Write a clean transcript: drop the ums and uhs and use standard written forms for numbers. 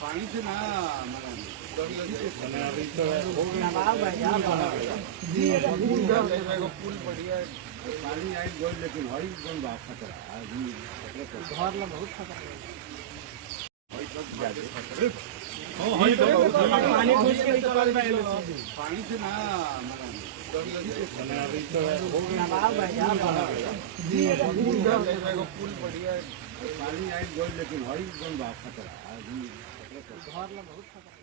पानी से ना पुल बढ़िया पानी आई गोल लेकिन हई कौन बात खतरा घर में बहुत खतरा पानी से ना पुल बढ़िया पानी आई गोल लेकिन हई कौन बात खतरा घर में बहुत खतरा